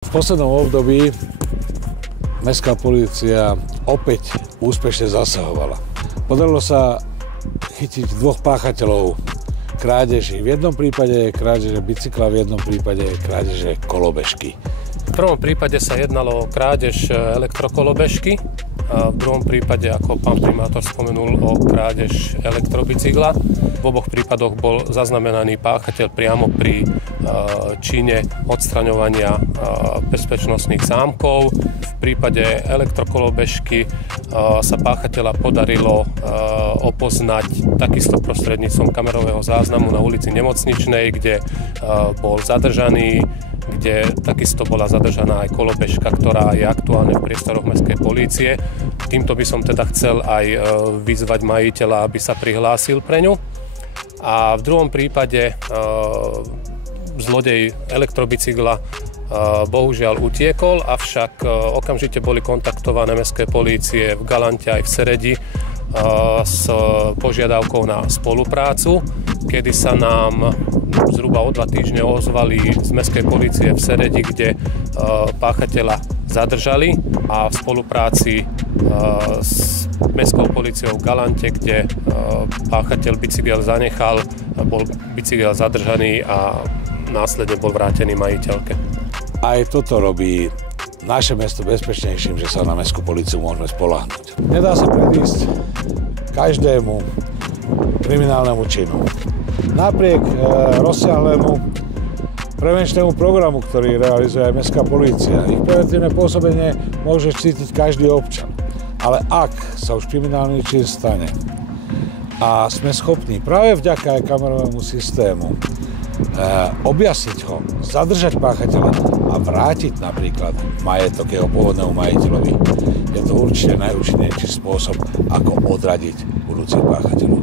V poslednom období mestská polícia opäť úspešne zasahovala. Podarilo sa chytiť dvoch páchateľov krádeží. V jednom prípade krádeže bicykla, v jednom prípade krádeže kolobežky. V prvom prípade sa jednalo o krádež elektrokolobežky a v druhom prípade, ako pán primátor spomenul, o krádež elektrobicykla. V oboch prípadoch bol zaznamenaný páchateľ priamo pri čine odstraňovania bezpečnostných zámkov. V prípade elektrokolobežky sa páchateľa podarilo opoznať takisto prostredníctvom kamerového záznamu na ulici Nemocničnej, kde bol zadržaný, kde takisto bola zadržaná aj kolobežka, ktorá je aktuálne v priestoroch mestskej polície. Týmto by som teda chcel aj vyzvať majiteľa, aby sa prihlásil pre ňu. A v druhom prípade zlodej elektrobicykla bohužiaľ utiekol, avšak okamžite boli kontaktované mestské polície v Galante aj v Seredi s požiadavkou na spoluprácu, kedy sa nám zhruba o 2 týždne ozvali z mestskej polície v Seredi, kde páchateľa zadržali, a v spolupráci s mestskou políciou v Galante, kde páchateľ bicykel zanechal, bol bicykel zadržaný a následne bol vrátený majiteľke. Aj toto robí naše mesto bezpečnejším, že sa na mestskú políciu môžeme spoľahnúť. Nedá sa predísť každému kriminálnemu činu. Napriek rozsiahlému prevenčnému programu, ktorý realizuje aj mestská polícia, ich preventívne pôsobenie môže cítiť každý občan. Ale ak sa už kriminálny čin stane a sme schopní práve vďaka aj kamerovému systému objasniť ho, zadržať páchateľa a vrátiť napríklad majetok jeho pôvodnému majiteľovi, je to určite najúčinnejší spôsob, ako odradiť budúcich páchateľov.